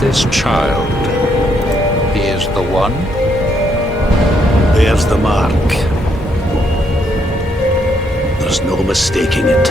This child, he is the one? There's the mark. There's no mistaking it.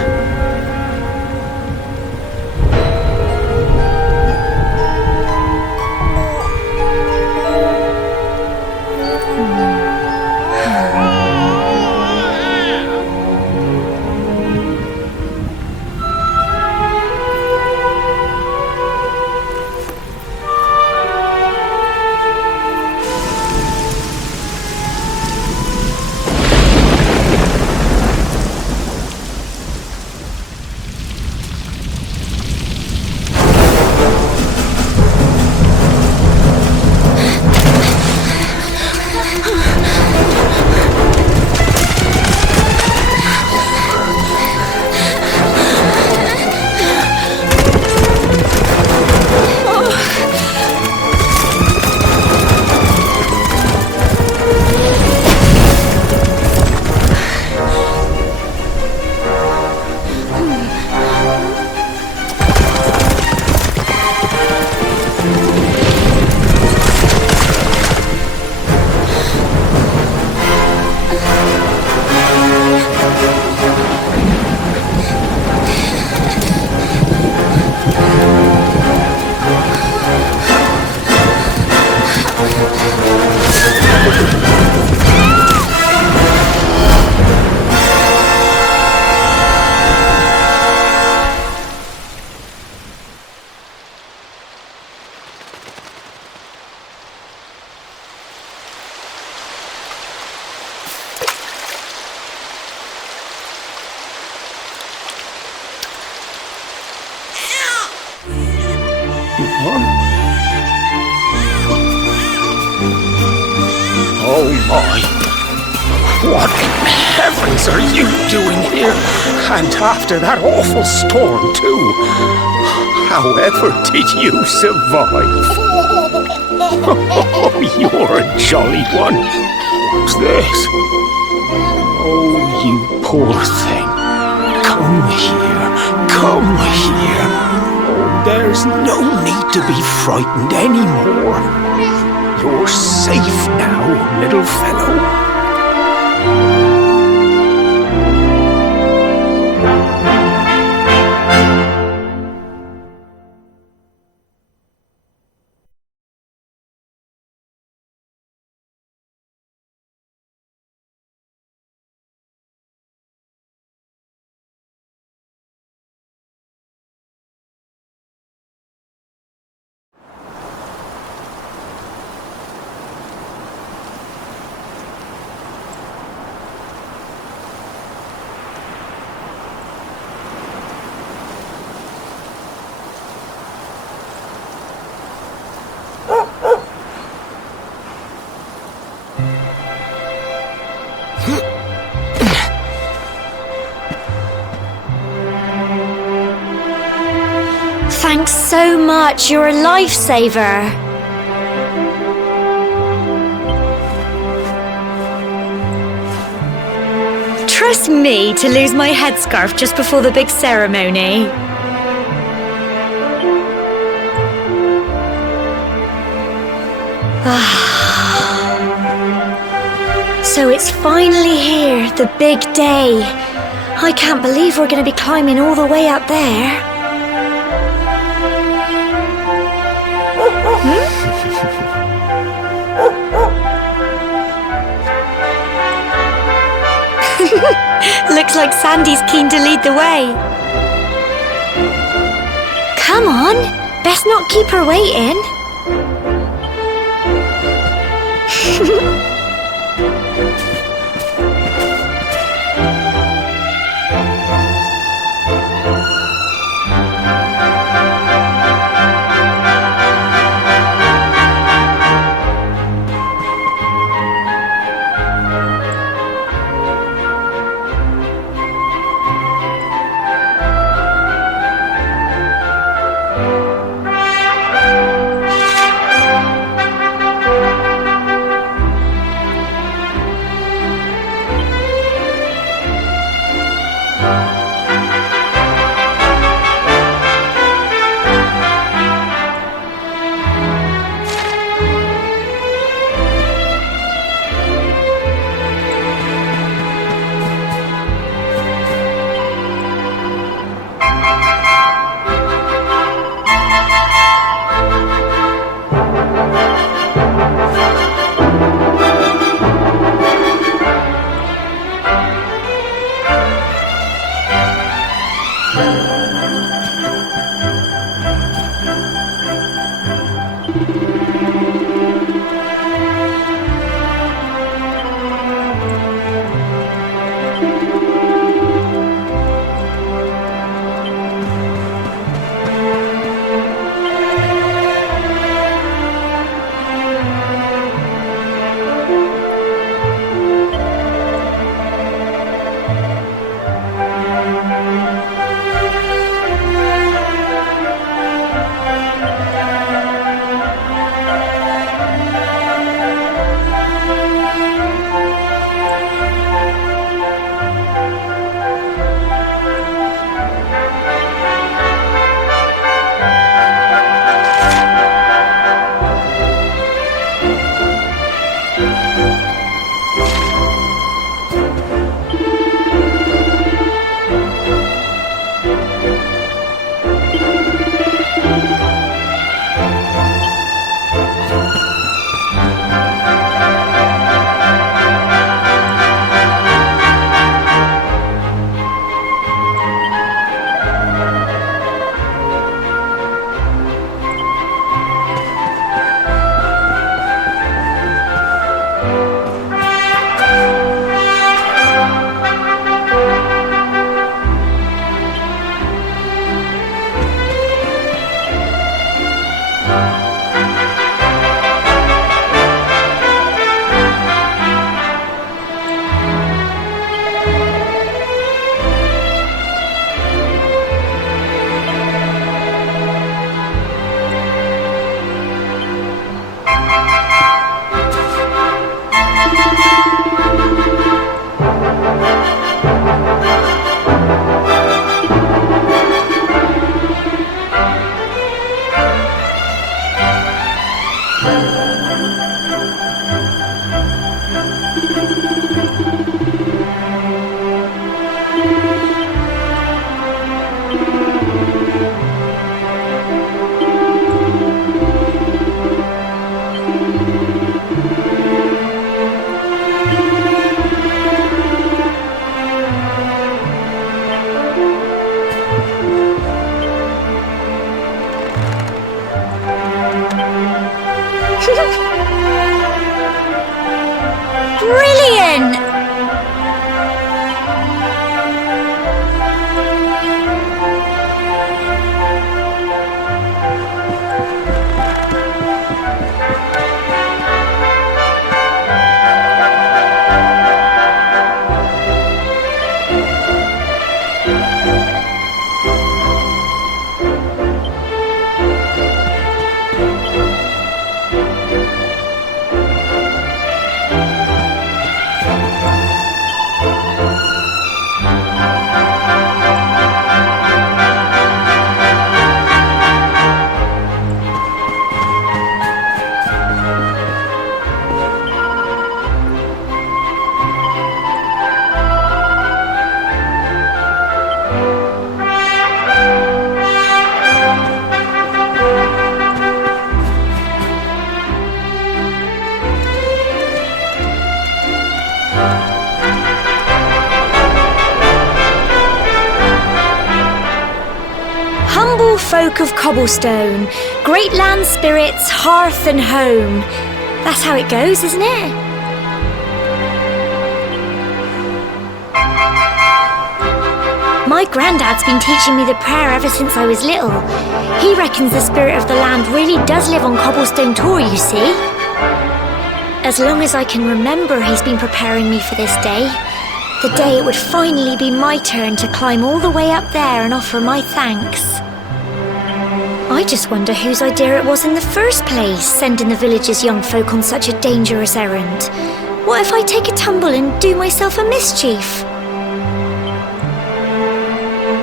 Oh my! What in heavens are you doing here? And after that awful storm, too. However did you survive? Oh, you're a jolly one. What's this? Oh, you poor thing. Come here. Come here. Oh, there's no need to be frightened anymore. You're safe now, little fellow. Thanks so much, you're a lifesaver. Trust me to lose my headscarf just before the big ceremony. So it's finally here, the big day. I can't believe we're going to be climbing all the way up there. Looks like Sandy's keen to lead the way. Come on, best not keep her waiting. folk of cobblestone, great land spirits, hearth and home. That's how it goes, isn't it? My granddad's been teaching me the prayer ever since I was little. He reckons the spirit of the land really does live on Cobblestone Tor, you see. As long as I can remember, he's been preparing me for this day. The day it would finally be my turn to climb all the way up there and offer my thanks. I just wonder whose idea it was in the first place, sending the village's young folk on such a dangerous errand. What if I take a tumble and do myself a mischief?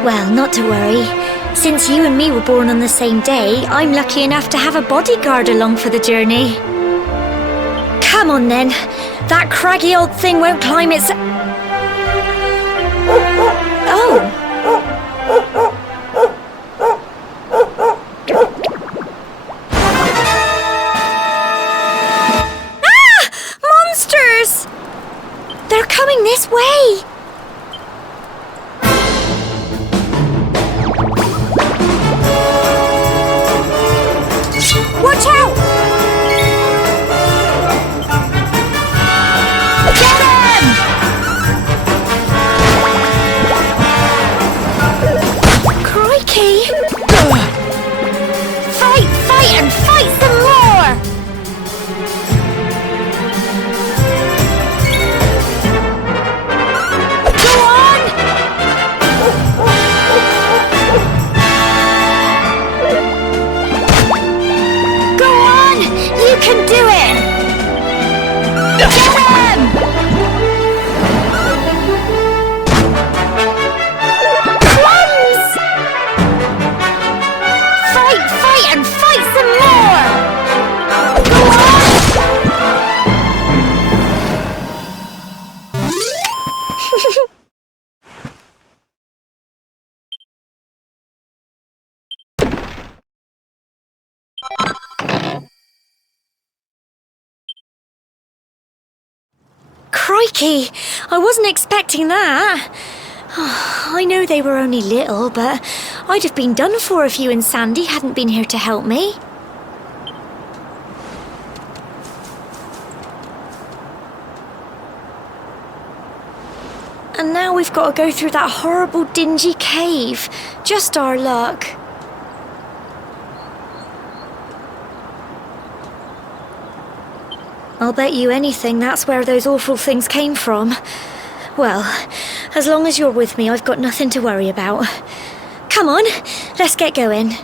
Well, not to worry. Since you and me were born on the same day, I'm lucky enough to have a bodyguard along for the journey. Come on then. That craggy old thing won't climb its... Oh! Ah! Monsters! They're coming this way! Watch out! Get him! Crikey! Fight, and fight some more! Go on! Go on! You can do it! Get him! Crumbs! Fight, and fight some more! Go on! Crikey! I wasn't expecting that. I know they were only little, but I'd have been done for if you and Sandy hadn't been here to help me. And now we've got to go through that horrible dingy cave. Just our luck. I'll bet you anything that's where those awful things came from. Well, as long as you're with me, I've got nothing to worry about. Come on, let's get going.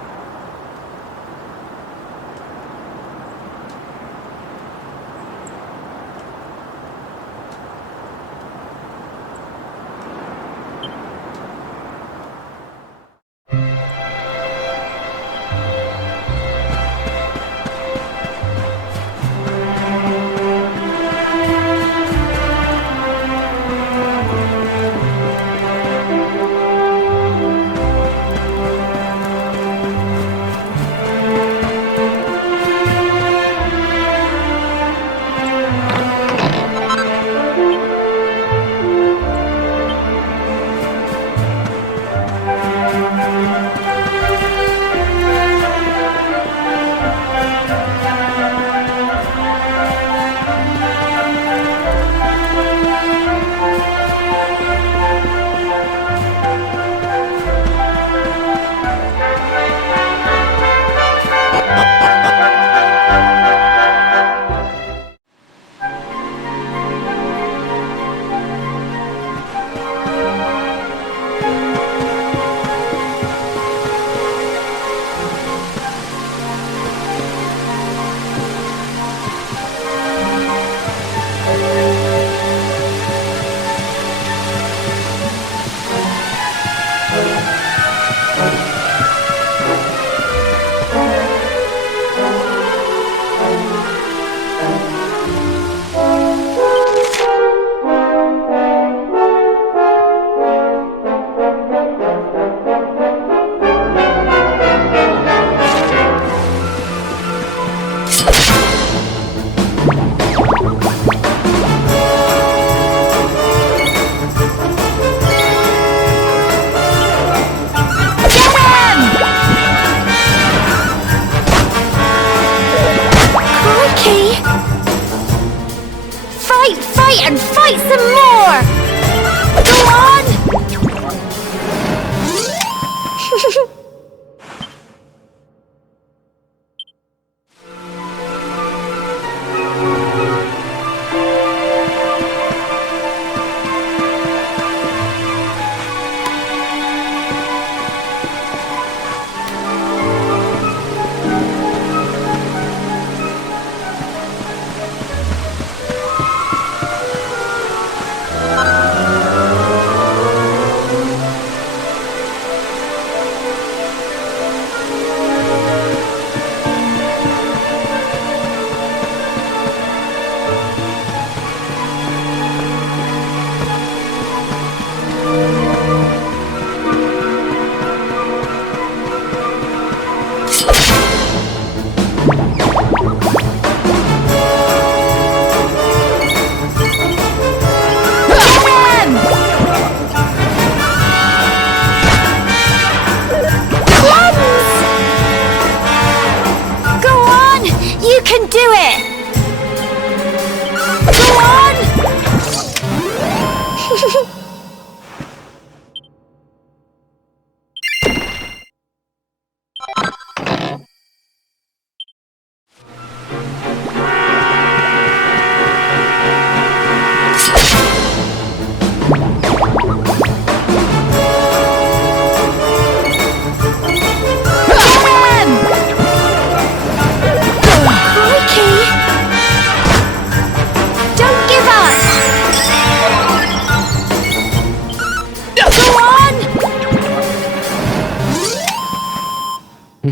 I'm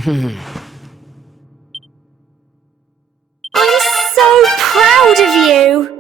so proud of you!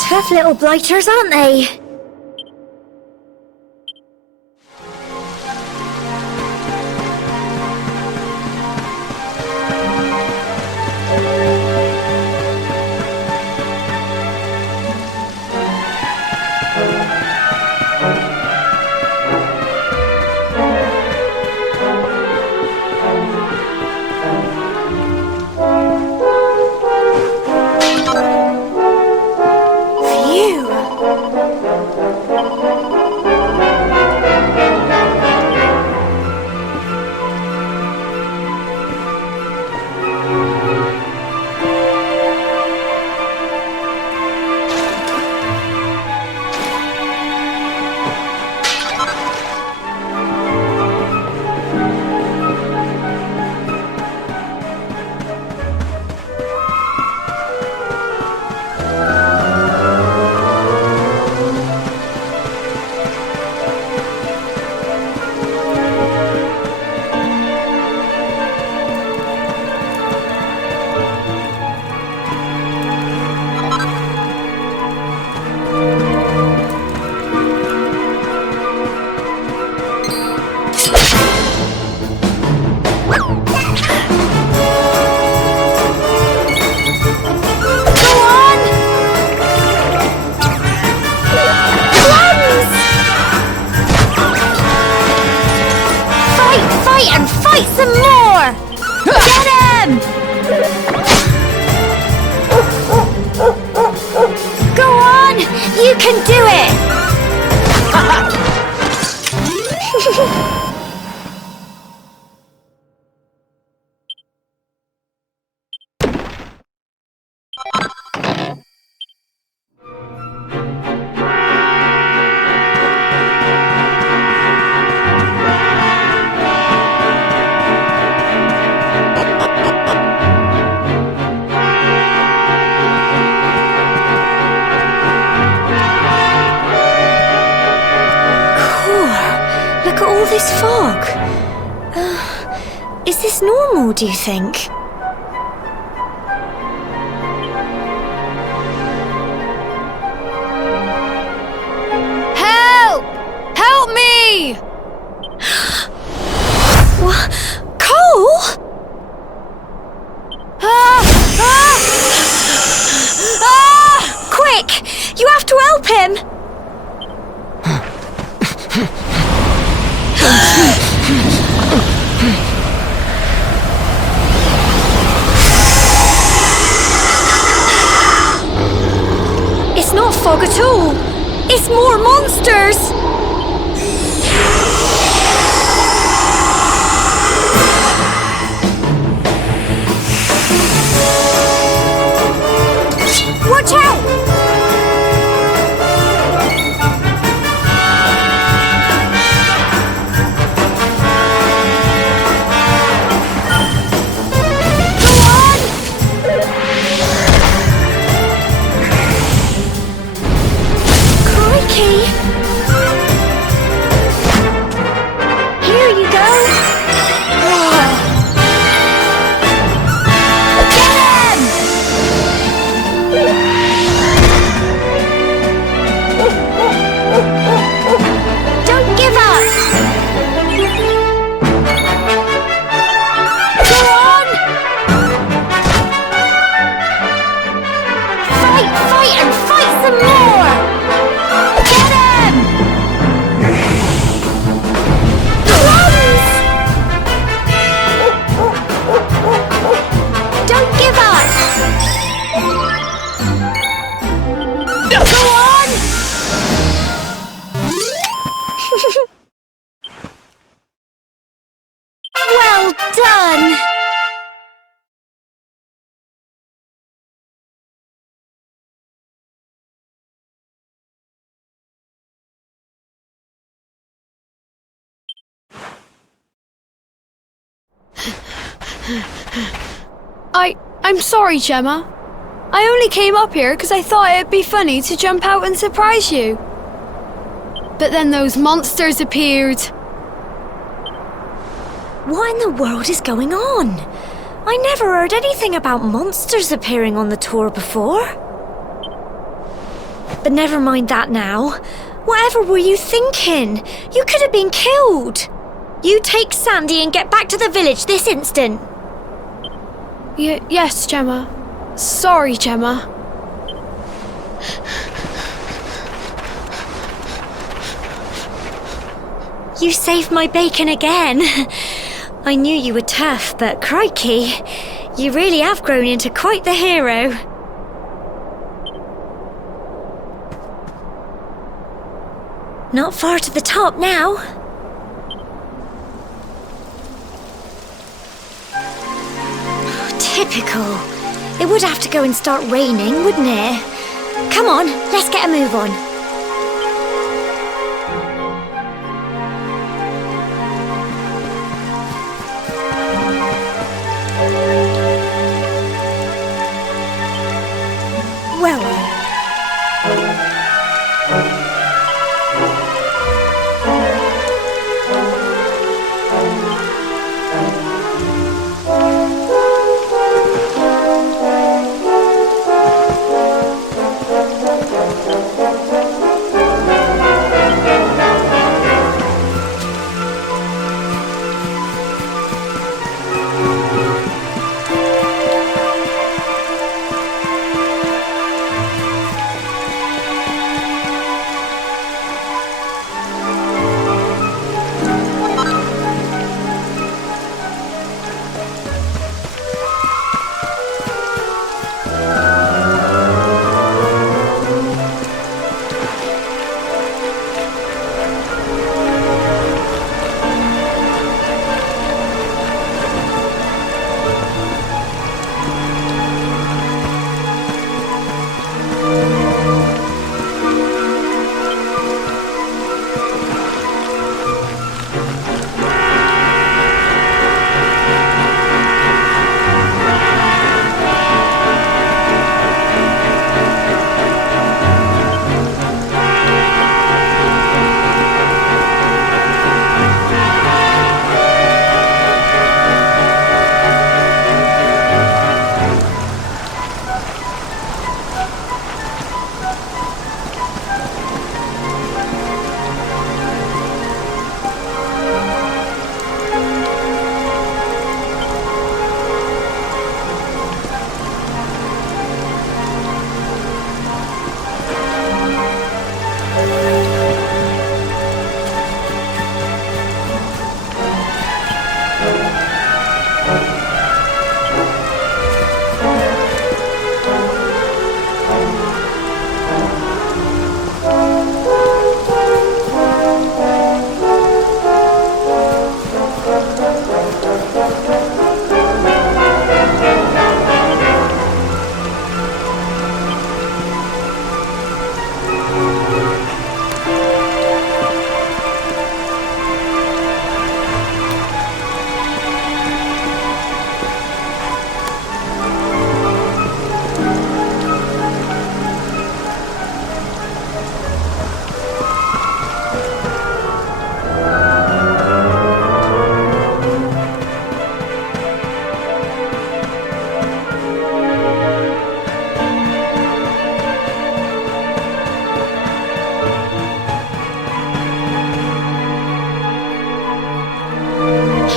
Tough little blighters, aren't they? Is this normal, do you think? Help! Help me! What? Cole? done! I'm sorry, Gemma. I only came up here because I thought it'd be funny to jump out and surprise you. But then those monsters appeared. What in the world is going on? I never heard anything about monsters appearing on the tour before. But never mind that now. Whatever were you thinking? You could have been killed. You take Sandy and get back to the village this instant. Yes, Gemma. Sorry, Gemma. You saved my bacon again. I knew you were tough, but crikey, you really have grown into quite the hero. Not far to the top now. Typical. It would have to go and start raining, wouldn't it? Come on, let's get a move on. Well.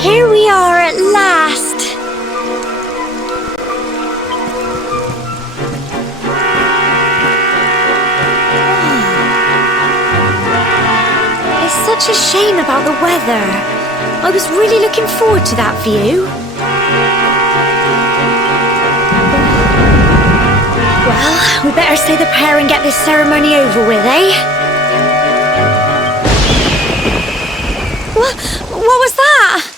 Here we are at last. It's such a shame about the weather. I was really looking forward to that view. Well, we better say the prayer and get this ceremony over with, eh? What was that?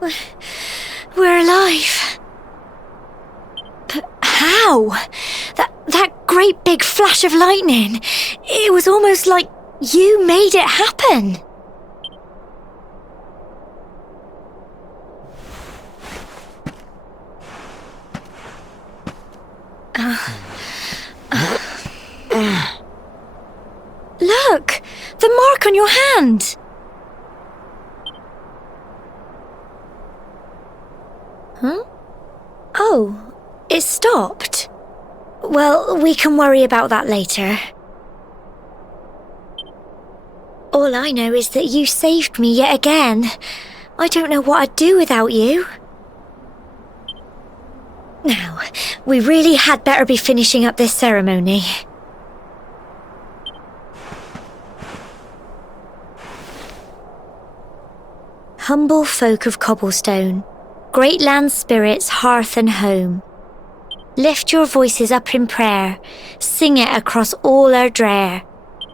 We're alive. But how? That great big flash of lightning. It was almost like you made it happen. Look! The mark on your hand! Huh? Oh, it stopped. Well, we can worry about that later. All I know is that you saved me yet again. I don't know what I'd do without you. Now, we really had better be finishing up this ceremony. Humble folk of cobblestone, great land spirits, hearth and home. Lift your voices up in prayer, sing it across all our drear.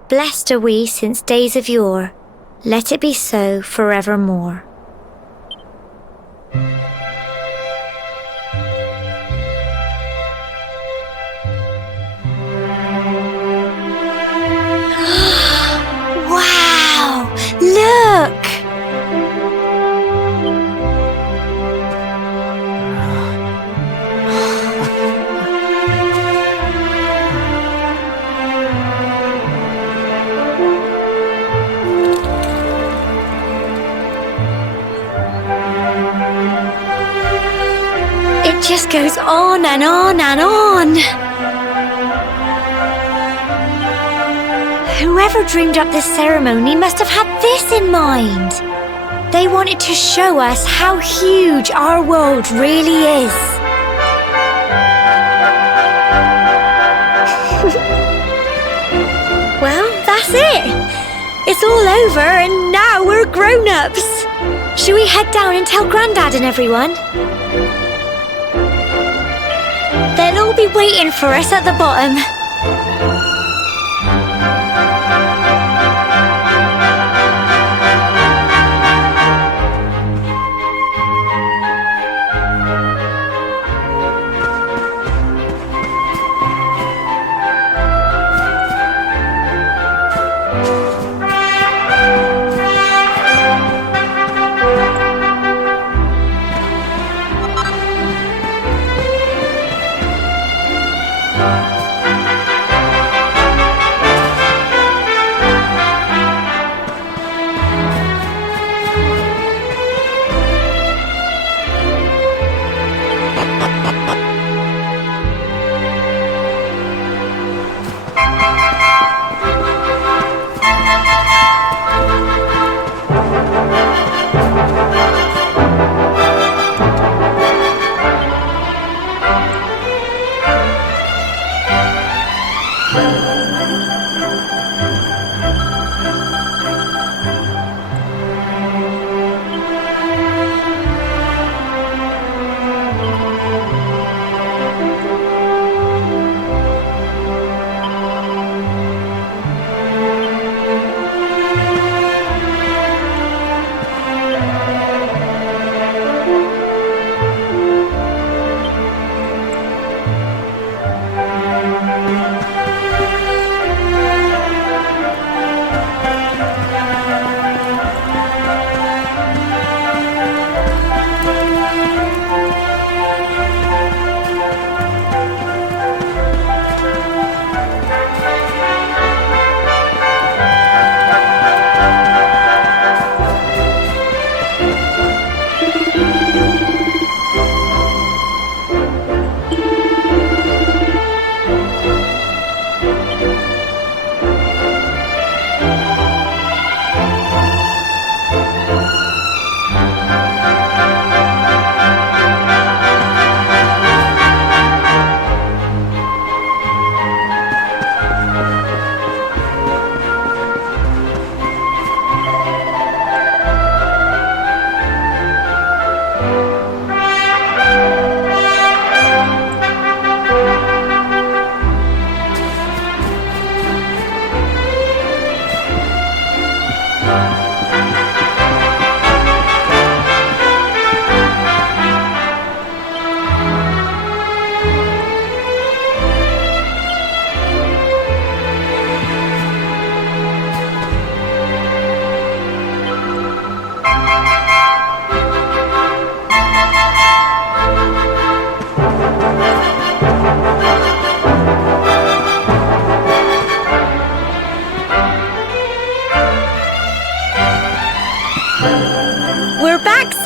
Blessed are we since days of yore, let it be so forevermore. Wow! Look! It just goes on and on and on. Whoever dreamed up this ceremony must have had this in mind. They wanted to show us how huge our world really is. Well, that's it. It's all over and now we're grown-ups. Shall we head down and tell Grandad and everyone? They'll all be waiting for us at the bottom.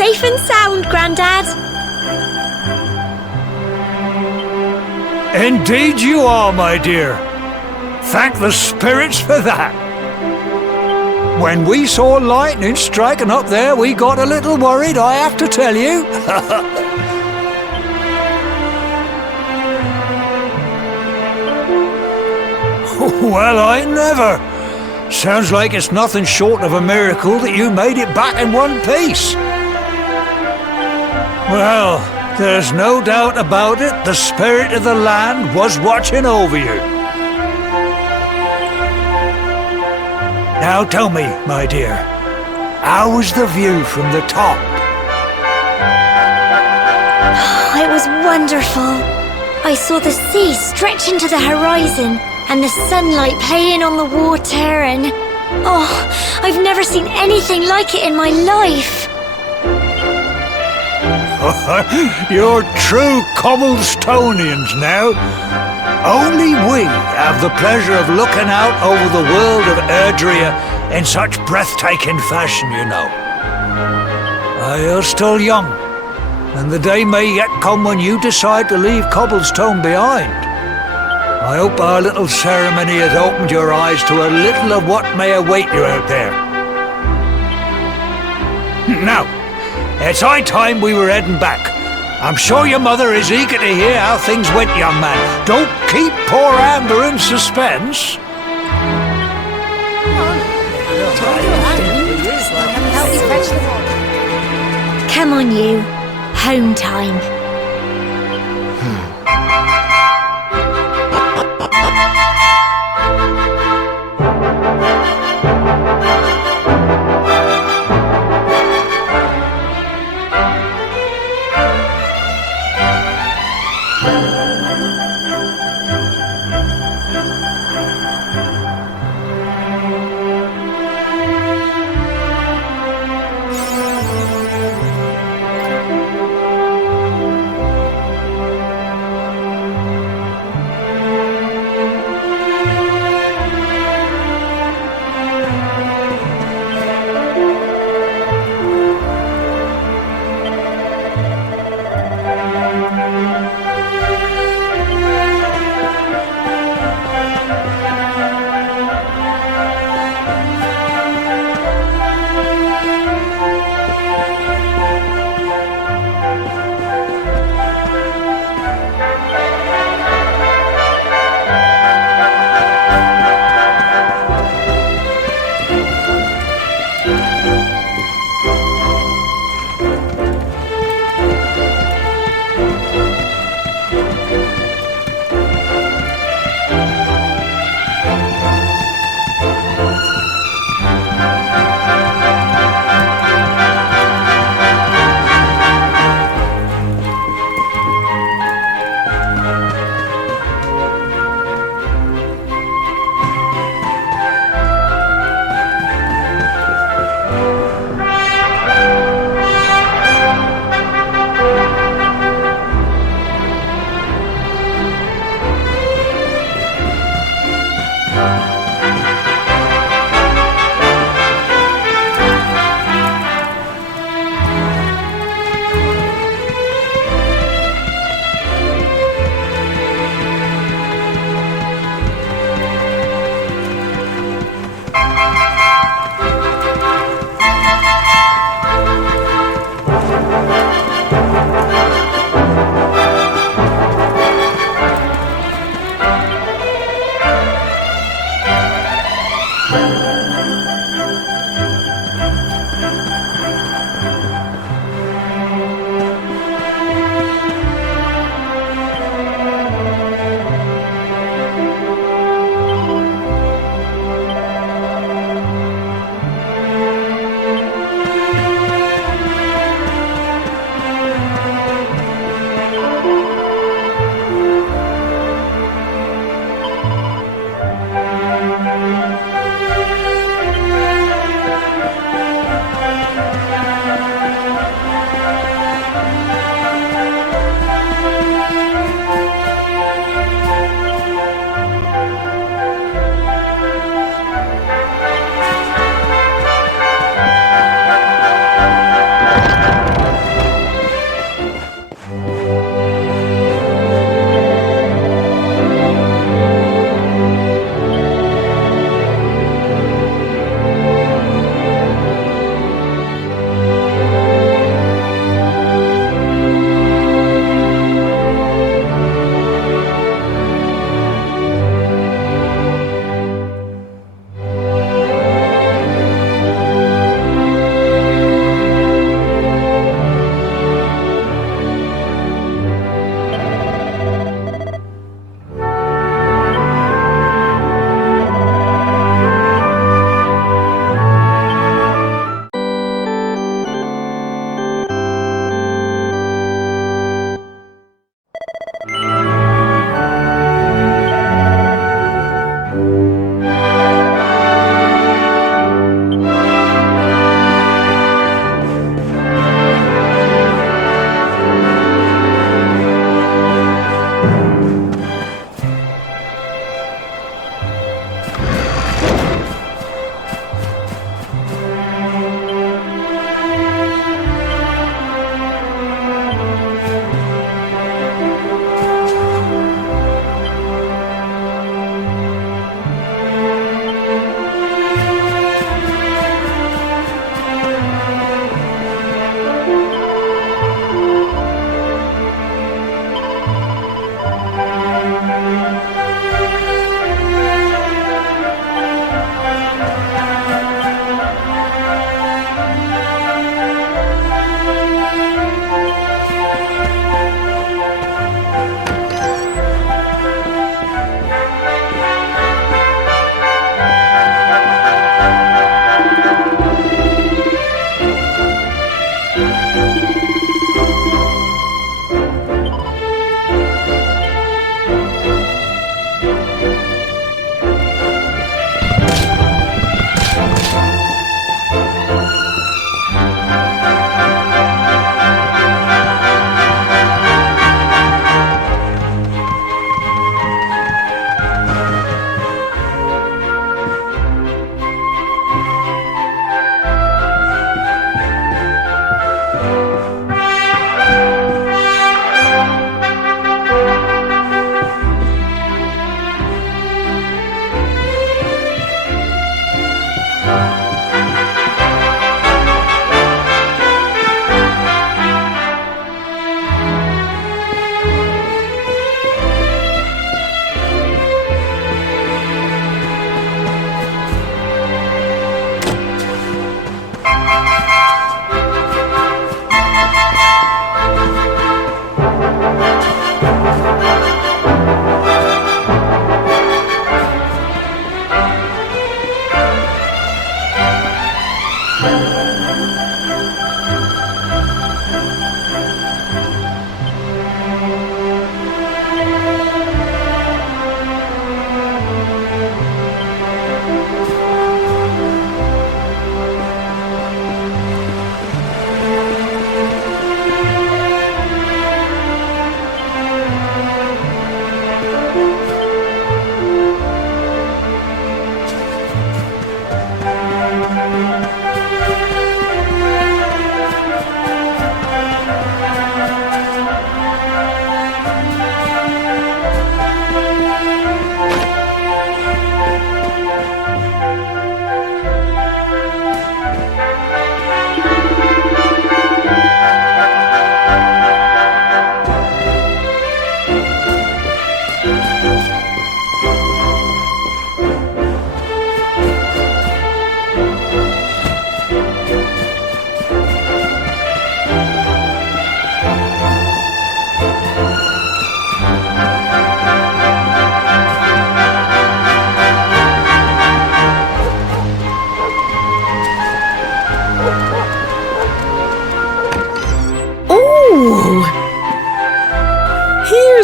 safe and sound, Grandad. Indeed you are, my dear. Thank the spirits for that. When we saw lightning striking up there, we got a little worried, I have to tell you. Well, I never. Sounds like it's nothing short of a miracle that you made it back in one piece. Well, there's no doubt about it, the spirit of the land was watching over you. Now tell me, my dear, how was the view from the top? It was wonderful. I saw the sea stretch into the horizon and the sunlight playing on the water and... Oh, I've never seen anything like it in my life. You're true Cobblestonians now. Only we have the pleasure of looking out over the world of Erdrea in such breathtaking fashion, you know. You're still young, and the day may yet come when you decide to leave Cobblestone behind. I hope our little ceremony has opened your eyes to a little of what may await you out there. Now, it's high time we were heading back. I'm sure your mother is eager to hear how things went, young man. Don't keep poor Amber in suspense. Come on, you. Home time.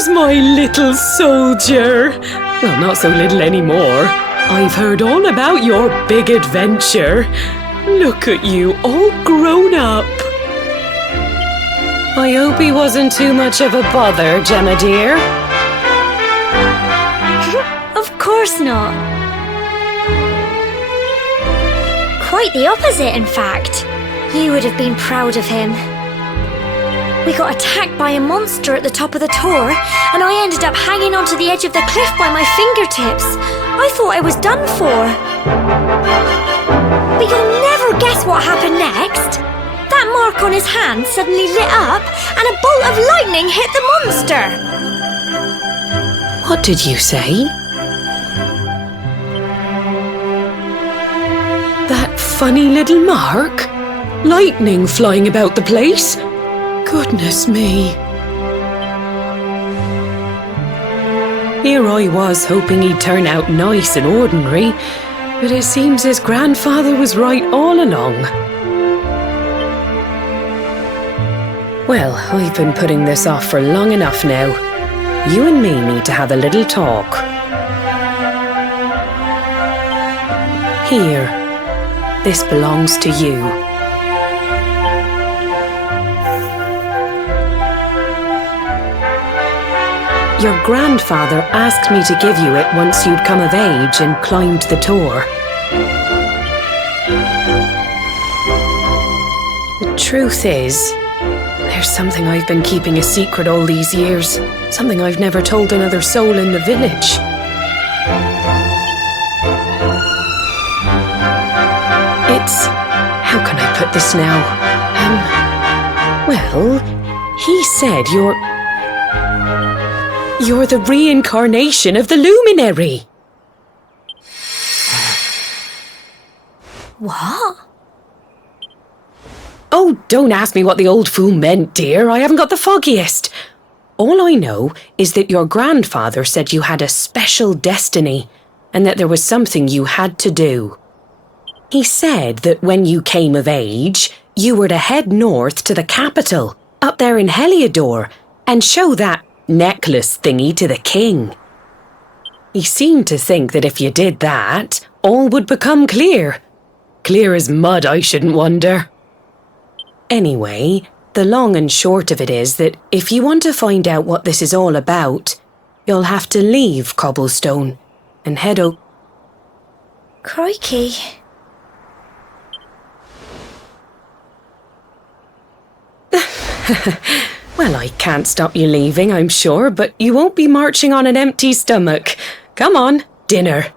there's my little soldier. Well, not so little anymore. I've heard all about your big adventure. Look at you, all grown up. I hope he wasn't too much of a bother, Gemma dear. Of course not. Quite the opposite, in fact. You would have been proud of him. We got attacked by a monster at the top of the tour, and I ended up hanging onto the edge of the cliff by my fingertips. I thought I was done for. But you'll never guess what happened next. That mark on his hand suddenly lit up, and a bolt of lightning hit the monster. What did you say? That funny little mark? Lightning flying about the place? Goodness me. Here I was hoping he'd turn out nice and ordinary, but it seems his grandfather was right all along. Well, I've been putting this off for long enough now. You and me need to have a little talk. Here, this belongs to you. Your grandfather asked me to give you it once you'd come of age and climbed the tour. The truth is, there's something I've been keeping a secret all these years. Something I've never told another soul in the village. It's... how can I put this now? Well, he said you're the reincarnation of the luminary. What? Oh, don't ask me what the old fool meant, dear. I haven't got the foggiest. All I know is that your grandfather said you had a special destiny and that there was something you had to do. He said that when you came of age, you were to head north to the capital, up there in Heliodor, and show that necklace thingy to the king. He seemed to think that if you did that, all would become clear. Clear as mud, I shouldn't wonder. Anyway, the long and short of it is that if you want to find out what this is all about, you'll have to leave Cobblestone and head out. Crikey. Well, I can't stop you leaving, I'm sure, but you won't be marching on an empty stomach. Come on, dinner.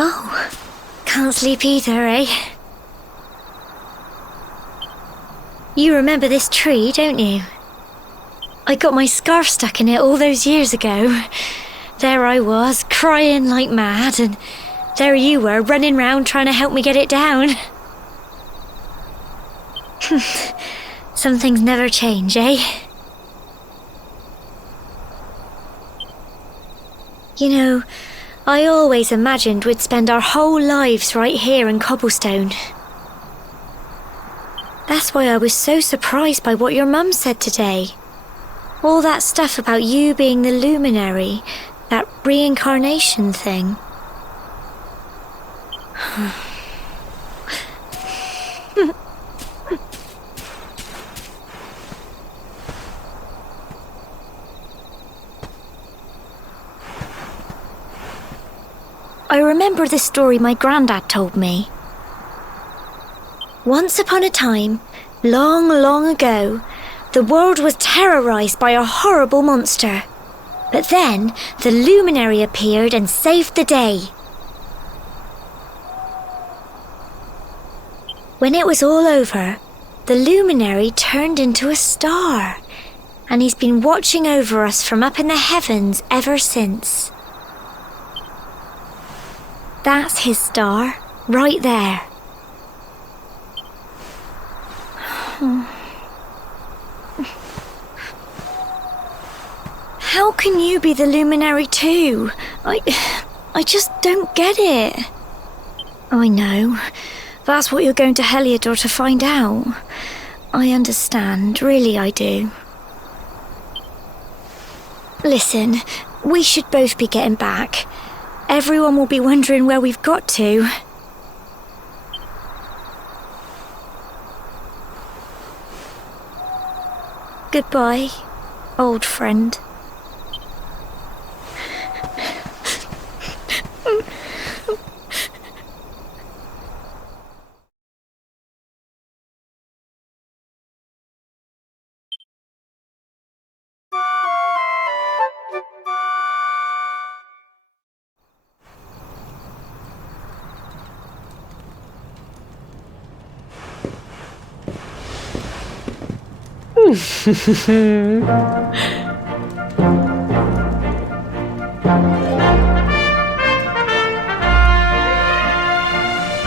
Oh, can't sleep either, eh? You remember this tree, don't you? I got my scarf stuck in it all those years ago. There I was, crying like mad, and there you were, running round trying to help me get it down. Some things never change, eh? You know, I always imagined we'd spend our whole lives right here in Cobblestone. That's why I was so surprised by what your mum said today. All that stuff about you being the luminary, that reincarnation thing. I remember the story my granddad told me. Once upon a time, long, long ago, the world was terrorized by a horrible monster. But then, the luminary appeared and saved the day. When it was all over, the luminary turned into a star, and he's been watching over us from up in the heavens ever since. That's his star, right there. How can you be the luminary too? I just don't get it. I know. That's what you're going to Heliodor to find out. I understand, really I do. Listen, we should both be getting back. Everyone will be wondering where we've got to. Goodbye, old friend.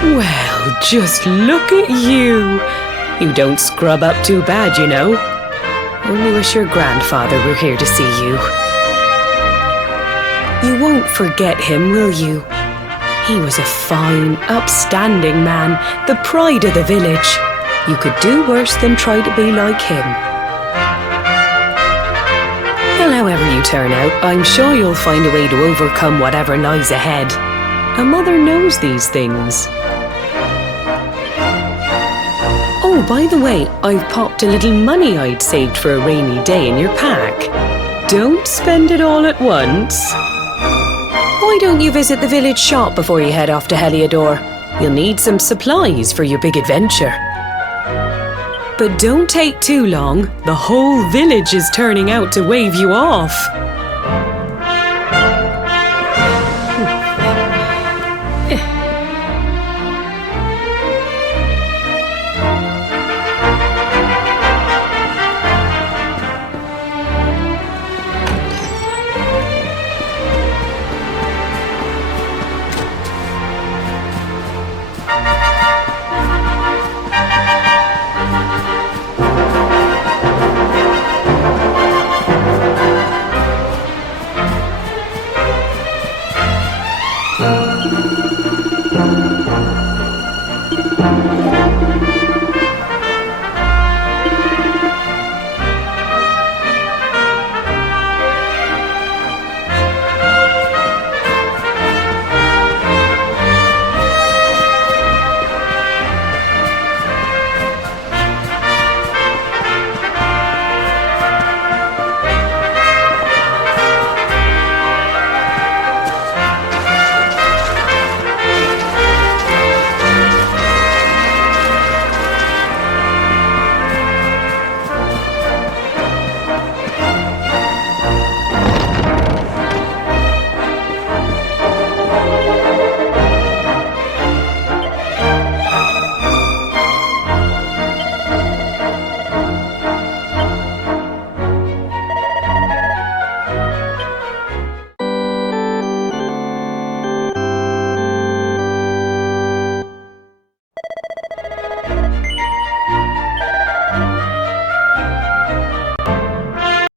Well, just look at you. You don't scrub up too bad, you know. Only wish your grandfather were here to see you. You won't forget him, will you? He was a fine, upstanding man, the pride of the village. You could do worse than try to be like him. Well, however you turn out, I'm sure you'll find a way to overcome whatever lies ahead. A mother knows these things. Oh, by the way, I've popped a little money I'd saved for a rainy day in your pack. Don't spend it all at once. Why don't you visit the village shop before you head off to Heliodor? You'll need some supplies for your big adventure. But don't take too long. The whole village is turning out to wave you off.